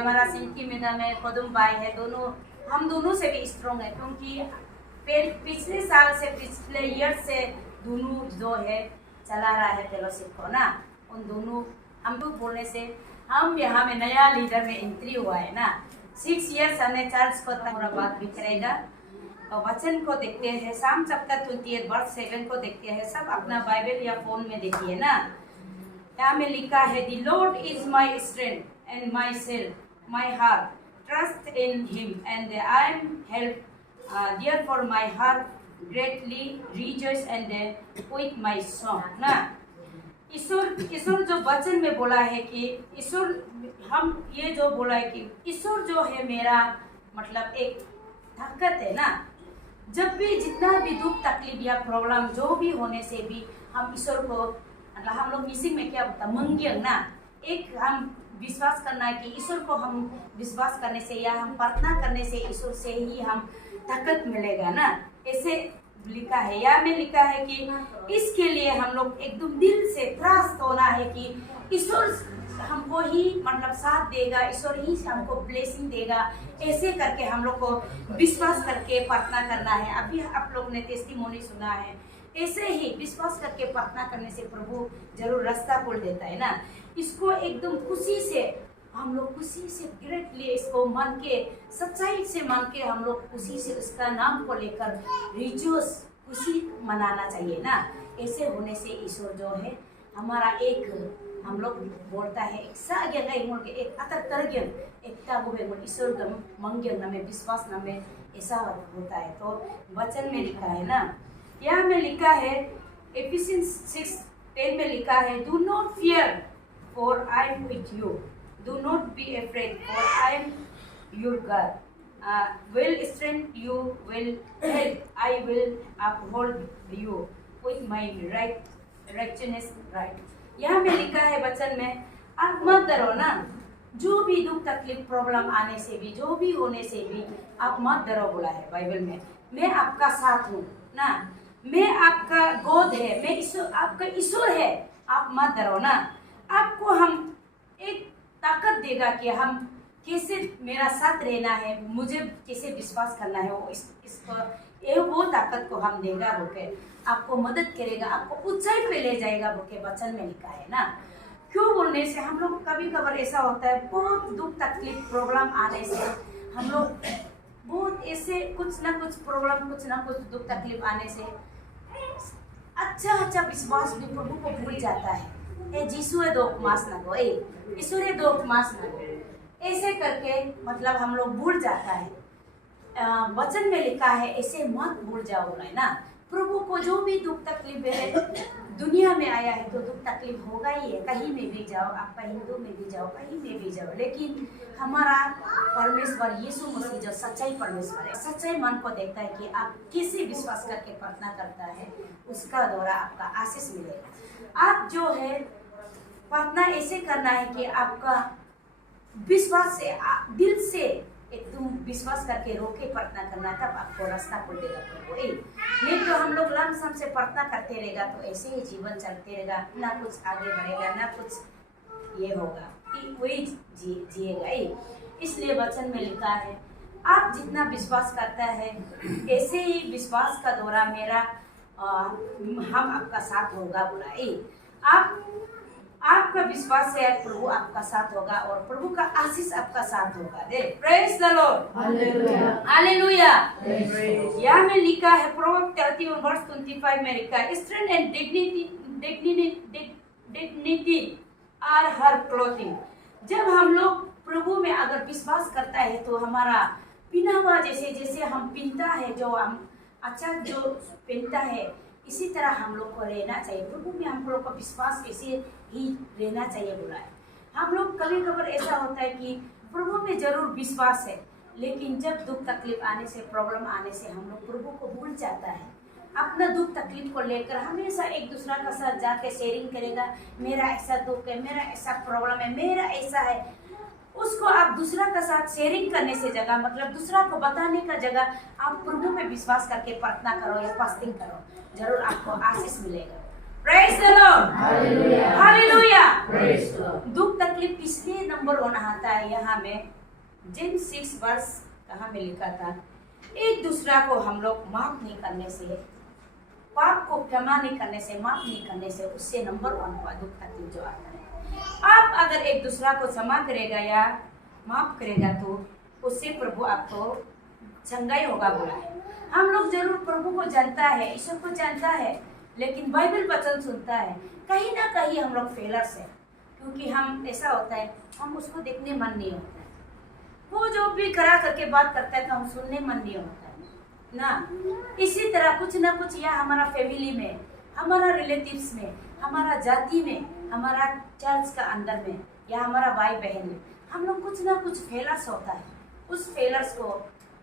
हमारा सिंकी मैडम है, पदम भाई है, दोनों हम दोनों से भी स्ट्रॉन्ग है, क्योंकि पिछले साल से पिछले ईयर से दोनों जो है चला रहा है फेलोशिप को ना। उन दोनों हम लोग बोलने से हम यहाँ में नया लीडर में एंट्री हुआ है ना। 6 ईयर्स हमने चर्च को पूरा बात बिखरेगा और वचन को देखते हैं। साम चैप्टर 28 वर्स 7 को देखते हैं। सब अपना बाइबल या फोन में देखिए ना। यहाँ में लिखा है, the Lord is my strength and my self my heart trust in him and I am help therefore my heart greatly rejoice and with my song ना। ईश्वर जो वचन में बोला है कि ईश्वर, हम ये जो बोला है कि ईश्वर जो है मेरा मतलब एक ताकत है ना। जब भी जितना भी दुख तकलीफ या प्रॉब्लम जो भी होने से भी हम ईश्वर को मतलब हम लोग मिसिंग में क्या होता मंगियंग ना, एक हम विश्वास करना है कि ईश्वर को हम विश्वास करने से या हम प्रार्थना करने से ईश्वर से ही हम ताकत मिलेगा ना। ऐसे लिखा है। या में लिखा है कि इसके लिए हम लोग एकदम दिल से त्रस्त होना है कि ईश्वर हमको ही मतलब साथ देगा, ईश्वर ही हमको ब्लेसिंग देगा। ऐसे करके हम लोग को विश्वास करके प्रार्थना करना है। अभी आप लोग ने टेस्टिमोनी सुना है। ऐसे ही विश्वास करके प्रार्थना करने से प्रभु जरूर रास्ता खोल देता है ना। इसको एकदम खुशी से हम लोग खुशी से ग्रेटली इसको मन के सच्चाई से मान के हम लोग खुशी से उसका नाम को लेकर रिजोस खुशी मनाना चाहिए ना। ऐसे होने से ईश्वर जो है हमारा एक हम लोग बोलता है एक साग्य के एक अतर तरग्यन एक ताबू है ईश्वर का मंग्यन में विश्वास न में ऐसा होता है। तो वचन में लिखा है ना। यहाँ में लिखा है एफिसियंस 6:10 में लिखा है, do not fear for I am with you, do not be afraid for I am your God, will strengthen you, will help, I will uphold you with my righteousness right। यहाँ में लिखा है वचन में, आप मत डरो ना। जो भी दुख तकलीफ प्रॉब्लम आने से भी जो भी होने से भी आप मत डरो बोला है बाइबल में। मैं आपका साथ हूँ ना, मैं आपका गोद है, मैं ईश्वर आपका ईश्वर है, आप मत डरो ना। आपको हम एक ताकत देगा कि हम कैसे मेरा साथ रहना है, मुझे कैसे विश्वास करना है, वो इसको वो ताकत को हम देगा बोके आपको मदद करेगा, आपको ऊंचाई पे ले जाएगा बोके वचन में लिखा है ना। क्यों बोलने से हम लोग कभी कभार ऐसा होता है, बहुत दुख तकलीफ प्रॉब्लम आने से हम लोग बहुत ऐसे कुछ ना कुछ प्रॉब्लम कुछ ना कुछ दुख तकलीफ आने से अच्छा विश्वास भी प्रभु को भूल जाता है। जीसुए दो मास ना गो, ईश्वरे दो मास ना गो, ऐसे करके मतलब हम लोग भूल जाता है। वचन में लिखा है ऐसे मत भूल जाओ ना। प्रभु को जो भी दुख तकलीफ है दुनिया में आया है तो दुख तकलीफ होगा ही है। कहीं में भी जाओ, आप हिंदू में भी जाओ, कहीं में भी जाओ, लेकिन हमारा परमेश्वर यीशु मसीह जो सच्चाई परमेश्वर है, सच्चाई मन को देखता है कि आप कैसे विश्वास करके प्रार्थना करता है, उसका द्वारा आपका आशीष मिलेगा। आप जो है प्रार्थना ऐसे करना है कि आपका विश्वास से दिल से एकदम विश्वास करके रोके प्रार्थना करना, तब आपको रास्ता खोल देगा प्रभु। नहीं तो हम लोग लमसम से प्रार्थना करते रहेगा तो ऐसे ही जीवन चलते रहेगा, ना कुछ आगे बढ़ेगा ना कुछ ये होगा, वही जिएगा। इसलिए वचन में लिखा है आप जितना विश्वास करता है ऐसे ही विश्वास का द्वारा मेरा हम आपका साथ होगा बोला। आपका विश्वास से प्रभु आपका साथ होगा और प्रभु का आशीष आपका साथ होगा। They praise the Lord, hallelujah. यहाँ में लिखा है प्रोवर्ब 31:25 में लिखा है, strength and dignity are her clothing. जब हम लोग प्रभु में अगर विश्वास करता है तो हमारा पहना हुआ जैसे हम पहनता है, जो हम अच्छा जो पहनता है इसी तरह हम लोग को रहना चाहिए। प्रभु में हम लोग का विश्वास ऐसे ही रहना चाहिए बोला है। हम लोग कभी कभार ऐसा होता है कि प्रभु में जरूर विश्वास है, लेकिन जब दुख तकलीफ आने से प्रॉब्लम आने से हम लोग प्रभु को भूल जाता है। अपना दुख तकलीफ को लेकर हमेशा एक दूसरा का साथ जाके शेयरिंग करेगा, मेरा ऐसा दुख है, मेरा ऐसा प्रॉब्लम है, मेरा ऐसा है। उसको आप दूसरा का साथ शेयरिंग करने से जगह मतलब दूसरा को बताने का जगह आप प्रभु में विश्वास करके प्रार्थना करो या फास्टिंग करो, जरूर आपको आशीष मिलेगा। Praise the Lord, hallelujah. Praise the Lord. दुख तकलीफ पिछले नंबर 1 आता है यहाँ में जेम्स 6 वर्ष कहाँ में लिखा था, एक दूसरा को हम लोग माफ नहीं करने से, पाप को क्षमा नहीं करने से, माफ नहीं करने से, उससे नंबर 1 हुआ दुख तकलीफ जो आता है। आप अगर एक दूसरा को क्षमा करेगा या माफ करेगा तो उससे प्रभु आपको चंगाई होगा बोला है। हम लोग जरूर प्रभु को जानता है, ईश्वर को जानता है, लेकिन बाइबल वचन सुनता है, कहीं ना कहीं हम लोग फेलर्स है, क्योंकि हम ऐसा होता है हम उसको देखने मन नहीं होता है, वो जो भी खड़ा करके बात करता है तो हम सुनने मन नहीं होता है ना। इसी तरह कुछ ना कुछ या हमारा फैमिली में, हमारा रिलेटिव्स में, हमारा जाति में, हमारा चर्च का अंदर में या हमारा भाई बहन में हम लोग कुछ ना कुछ फेलर्स होता है। उस फेलर्स को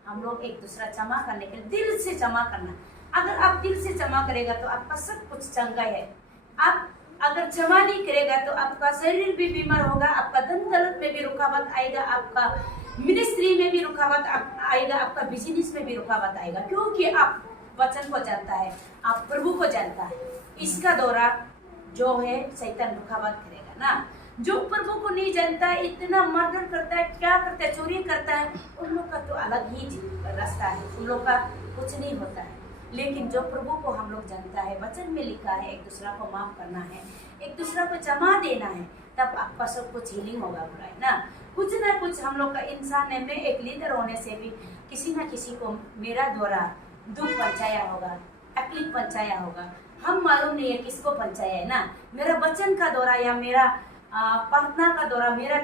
हम लोग एक दूसरा क्षमा करने के लिए दिल से क्षमा करना। अगर आप दिल से क्षमा करेगा तो आपका सब कुछ चंगा है। आप अगर क्षमा नहीं करेगा तो आपका शरीर भी बीमार होगा, आपका धन दौलत में भी रुकावट आएगा, आपका मिनिस्ट्री में भी रुकावट आएगा, आपका बिजनेस में भी रुकावट आएगा, क्योंकि आप वचन को जानता है, आप प्रभु को जानता है। इसका दौरा जो है शैतान रुकावट करेगा ना। जो प्रभु को नहीं जानता है, इतना मर्डर करता है, क्या करता है, चोरी करता है, उन लोग का तो अलग ही रास्ता है, उन लोग का कुछ नहीं होता है। लेकिन जो प्रभु को हम लोग जानता है, वचन में लिखा है एक दूसरा को माफ करना है, एक दूसरा को क्षमा देना है, तब आपका सब कुछ हीलिंग होगा बुरा है ना। कुछ ना कुछ हम लोग का इंसान है, मैं एक लीडर होने से भी किसी ना किसी को मेरा द्वारा दुख पहुंचाया होगा, तकलीफ पहुंचाया होगा, हम मालूम नहीं है किसको पहुंचाया है ना। मेरा वचन का दौरा या मेरा प्रार्थना का दौरा, मेरा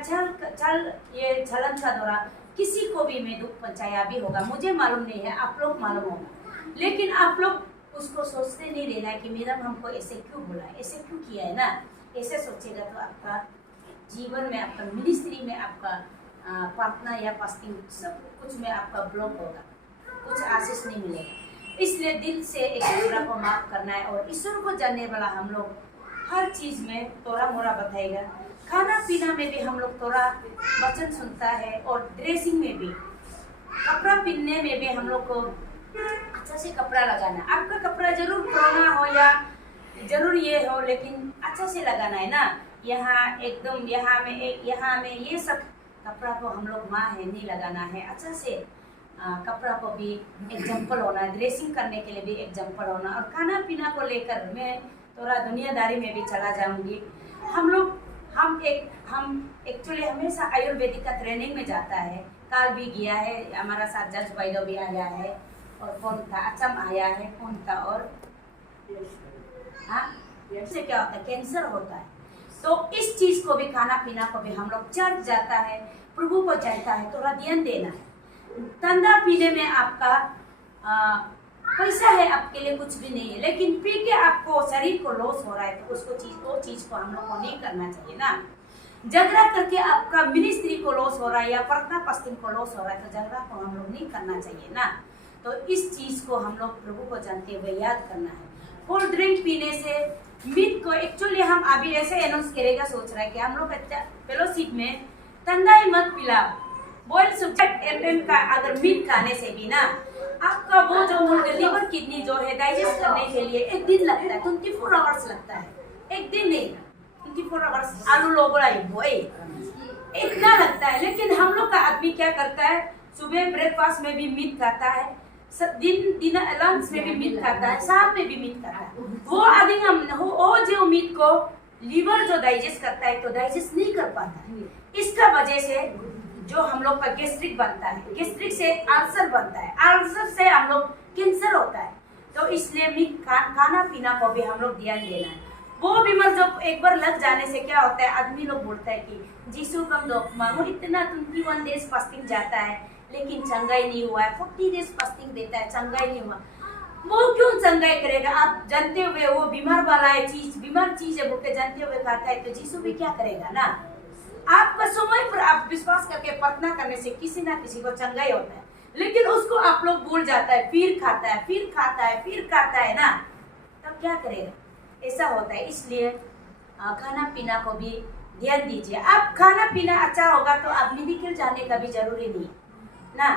ये छलन का दौरा किसी को भी मैं दुख पहुंचाया भी होगा, मुझे मालूम नहीं है, आप लोग मालूम होगा। लेकिन आप लोग उसको सोचते नहीं रहना है कि मैडम हमको ऐसे क्यों बोला, ऐसे क्यों किया है ना। ऐसे सोचेगा तो आपका जीवन में, आपका मिनिस्ट्री में, आपका प्रार्थना या फास्टिंग सब कुछ में आपका ब्लॉक होगा, कुछ आशीष नहीं मिलेगा। इसलिए दिल से एक दूसरा को माफ करना है। और ईश्वर को जानने वाला हम लोग हर चीज में थोड़ा मोड़ा बताएगा। खाना पीना में भी हम लोग थोड़ा वचन सुनता है, और ड्रेसिंग में भी, कपड़ा पहनने में भी हम लोग को अच्छा से कपड़ा लगाना। आपका कपड़ा जरूर पुराना हो या जरूर ये हो, लेकिन अच्छा से लगाना है ना। यहाँ एकदम यहाँ में ये सब कपड़ा को हम लोग माँ है नहीं लगाना है। अच्छा से कपड़ा को भी एग्जाम्पल होना, ड्रेसिंग करने के लिए भी एग्जाम्पल होना। और खाना पीना को लेकर मैं थोड़ा दुनियादारी में भी चला जाऊंगी। हम एक्चुअली हमेशा आयुर्वेदिक का ट्रेनिंग में जाता है। काल भी गया है, हमारा साथ जज वैद्य भी आया है, और कौन था अचम आया है, कौन था, और हाँ इससे क्या होता है, कैंसर होता है। तो इस चीज को भी, खाना पीना को भी हम लोग चर्च जाता है, प्रभु को चाहता है, थोड़ा ध्यान देना है। ठंडा पीने में आपका पैसा है, आपके लिए कुछ भी नहीं है, लेकिन पी के आपको शरीर को लॉस हो रहा है तो वो चीज को हम लोग को नहीं करना चाहिए ना। झगड़ा करके आपका मिनिस्ट्री को लॉस हो रहा है या प्रार्थना फास्टिंग को लॉस हो रहा है तो झगड़ा को हम लोग नहीं करना चाहिए ना। तो इस चीज को हम लोग प्रभु को जानते हुए याद करना है। कोल्ड ड्रिंक पीने से, मीट को एक्चुअली हम अभी ऐसे अनाउंस करेगा, सोच रहा है कि हम लोग फेलोशिप में ठंडा ही मत पिलाओ। बॉइल्ड सब्जेक्ट का अगर मीट खाने से भी ना आपका वो जो लीवर किडनी जो है डाइजेस्ट करने के लिए एक दिन लगता है, 24 आवर्स लगता है, एक दिन नहीं, 24 आवर्स। आलू लोगों इतना लगता है। लेकिन हम लोग का आदमी क्या करता है, सुबह ब्रेकफास्ट में भी मीट खाता है, दिन लंच में भी मीट खाता है, शाम में भी मीट खाता है। वो आदमी वो जो मीट को लीवर जो डाइजेस्ट करता है तो डाइजेस्ट नहीं कर पाता है। इसका वजह से जो हम लोग का गैस्ट्रिक बनता है, गैस्ट्रिक से अल्सर बनता है, अल्सर से हम लोग कैंसर होता है। तो इसलिए मीट खाना पीना को भी हम लोग ध्यान देना है। वो बीमार जब एक बार लग जाने से क्या होता है, आदमी लोग बोलता है कि जीसू कम दो मांगो, इतना 21 डेज फास्टिंग जाता है लेकिन चंगाई नहीं हुआ है, 40 डेज फास्टिंग देता है चंगाई नहीं हुआ। वो क्यों चंगाई करेगा? आप जानते हुए वो बीमार वाला है चीज, बीमार चीज है बोलते जानते हुए खाता है, तो जीसू भी क्या करेगा ना। आपका समय पर आप विश्वास करके प्रार्थना करने से किसी ना किसी को चंगाई होता है, लेकिन उसको आप लोग भूल जाता है, फिर खाता है, फिर खाता है, फिर खाता है ना, तब क्या करेगा? ऐसा होता है। इसलिए खाना पीना को भी ध्यान दीजिए। आप खाना पीना अच्छा होगा तो आप मेडिकल जाने का भी जरूरी नहीं ना,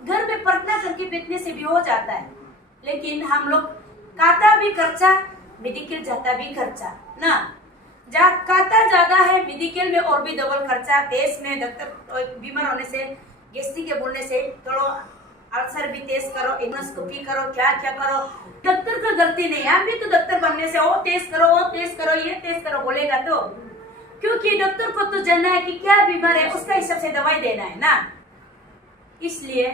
घर में प्रार्थना करके बेचने से भी हो जाता है। लेकिन हम लोग खाता भी खर्चा, मेडिकल जाता भी खर्चा ना जाता ज्यादा है, मेडिकल में और भी डबल खर्चा। देश में डॉक्टर बीमार होने से, गैस्ट्रिक के बोलने से, थोड़ा अल्सर भी टेस्ट करो, एंडोस्कोपी करो, क्या क्या करो। डॉक्टर का गलती नहीं है, हम भी तो डॉक्टर बनने से वो टेस्ट करो, वो टेस्ट करो, ये टेस्ट करो बोलेगा तो, क्योंकि डॉक्टर को तो जानना है कि क्या बीमार है, उसका हिसाब से दवाई देना है ना। इसलिए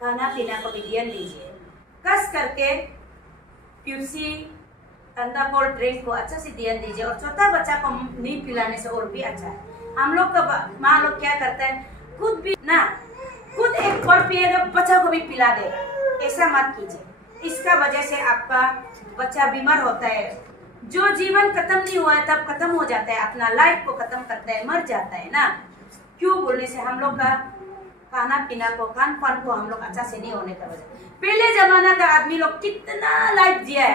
खाना पीना को भी ध्यान दीजिए, कस करके पेप्सी ठंडा कोल्ड ड्रिंक को अच्छा से ध्यान दीजिए। और छोटा बच्चा को नहीं पिलाने से और भी अच्छा है। हम लोग का माँ लोग क्या करते हैं, खुद भी ना खुद एक बार पिएगा, बच्चा को भी पिला देगा, ऐसा मत कीजिए। इसका वजह से आपका बच्चा बीमार होता है। जो जीवन खत्म नहीं हुआ है तब खत्म हो जाता है, अपना लाइफ को खत्म करता है, मर जाता है ना। क्यों बोलने से हम लोग का खाना पीना को, खान पान को हम लोग अच्छा से नहीं होने का वजह। पहले जमाना का आदमी लोग कितना लाइफ जिया है,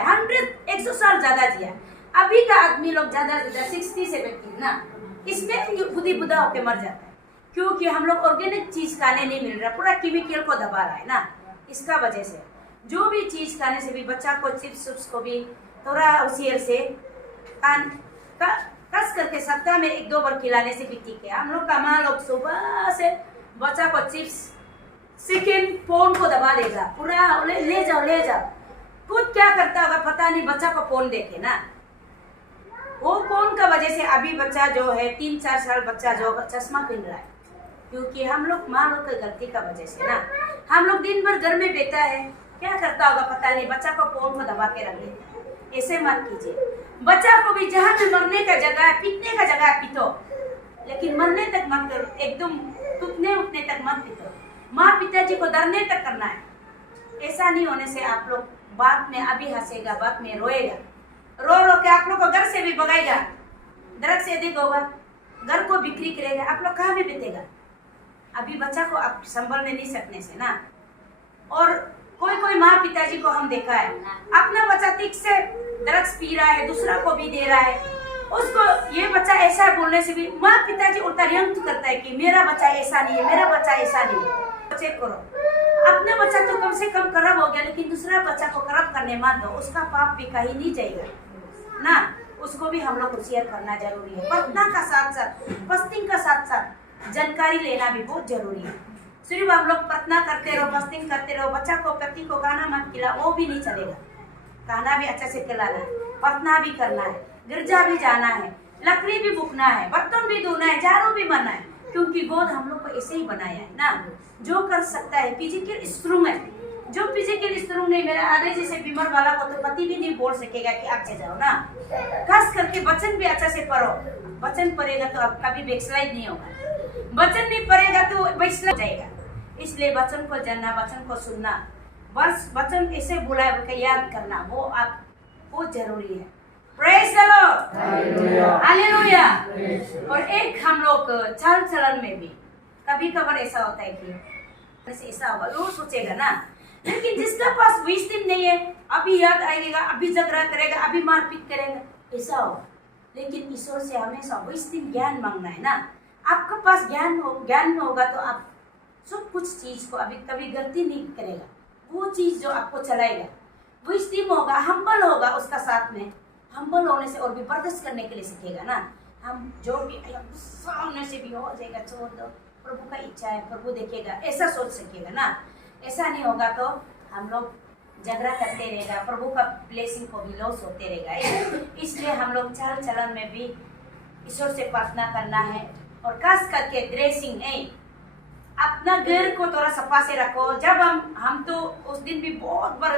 100 साल ज्यादा जिया है। अभी का आदमी लोग ज्यादा 60-70 ना, इसमें खुद ही बुढ़ा होके मर जाता है, क्योंकि हम लोग ऑर्गेनिक चीज खाने नहीं मिल रहा, पूरा केमिकल को दबा रहा है ना। इसका वजह से जो भी चीज खाने से भी बच्चा को चिप्स को भी थोड़ा होशियार से कस करके सप्ताह में 1-2 बार खिलाने से भी ठीक है। हम लोग का माँ लोग सुबह से बच्चा को चिप्स चिकन फोन को दबा देगा, पूरा ले जाओ। खुद क्या करता होगा पता नहीं, बच्चा को फोन देखे ना। वो फोन का वजह से अभी बच्चा जो है 3-4 साल बच्चा जो चश्मा पहन रहा है, क्योंकि हम लोग माँ लोग की गलती का वजह से ना। हम लोग दिन भर घर में बैठा है, क्या करता होगा पता नहीं, बच्चा को फोन को दबा के रख देता है। ऐसे मत कीजिए। बच्चा को भी जहाँ पे मरने का जगह है, पीटने का जगह है, पीटो, लेकिन मरने तक मत करो, एकदम टूटने उठने तक मत पीटो। माँ पिताजी को डरने तक करना है। ऐसा नहीं होने से आप लोग बाद में अभी हंसेगा, बाद में रोएगा, रो के आप लोग को घर से भी भगाएगा, दरक से अधिक होगा, घर को बिक्री करेगा, आप लोग कहाँ भी बीतेगा। अभी बच्चा को आप संभलने नहीं सकने से ना। और कोई माँ पिताजी को हम देखा है, अपना बच्चा ठीक से ड्रग्स पी रहा है, दूसरा को भी दे रहा है, उसको ये बच्चा ऐसा बोलने से भी माँ पिताजी उल्टा रिएक्ट करता है कि मेरा बच्चा ऐसा नहीं है, मेरा बच्चा ऐसा नहीं है। चेक करो, अपना बच्चा तो कम से कम खराब हो गया, लेकिन दूसरा बच्चा को खराब करने मत दो, उसका पाप भी कहीं नहीं जाएगा ना। उसको भी हम लोग होशियार करना जरूरी है। प्रार्थना का साथ साथ, फास्टिंग का साथ साथ जानकारी लेना भी बहुत जरूरी है। सिर्फ हम लोग प्रार्थना करते रहो, फास्टिंग करते रहो, बच्चा को पति को खाना मत खिला, वो भी नहीं चलेगा। खाना भी अच्छा से खिलाना है, प्रार्थना भी करना है, गिरजा भी जाना है, लकड़ी भी बुकना है, बर्तन भी धोना है, झाड़ू भी मारना है, क्योंकि गोद हम लोग को ऐसे ही बनाया है ना। जो कर सकता है फिजिकल स्ट्रोंग है, जो फिजिकल स्ट्रोंग नहीं, मेरा आधे जैसे बीमार वाला को तो पति भी नहीं बोल सकेगा कि आप से जाओ ना। खास करके वचन भी अच्छा से पढ़ो, वचन पढ़ेगा तो आप कभी बैकस्लाइड नहीं होगा, वचन नहीं पढ़ेगा तो बैकस्लाइड जाएगा। इसलिए वचन को जानना, वचन को सुनना, बस वचन ऐसे बुलाए बोलकर याद करना, वो आप बहुत जरूरी है। Praise the Lord, hallelujah. और एक हम लोग चाल चलन में भी कभी कभार ऐसा होता है कि ऐसा होगा, वो सोचेगा ना, लेकिन जिसका पास विजडम नहीं है, अभी याद आएगा, अभी झगड़ा करेगा, अभी मारपीट करेगा, ऐसा होगा। लेकिन ईश्वर से हमेशा विजडम ज्ञान मांगना है ना। आपके पास ज्ञान होगा तो आप सब कुछ चीज को अभी कभी गलती नहीं करेगा, वो चीज जो आपको चलाएगा। विजडम होगा, हम्बल होगा, उसका साथ में हम्बल होने से और भी बर्दाश्त करने के लिए सीखेगा ना। हम जो भी गुस्सा होने से भी हो जाएगा, छोड़ दो, प्रभु का इच्छा है, प्रभु देखेगा, ऐसा सोच सकेगा ना। ऐसा नहीं होगा तो हम लोग झगड़ा करते रहेगा, प्रभु का ब्लेसिंग को भी लॉस होते रहेगा। इसलिए हम लोग चाल चलन में भी ईश्वर से प्रार्थना करना है। और खास करके ड्रेसिंग है, अपना घर को थोड़ा सफा से रखो। जब हम तो उस दिन भी बहुत बार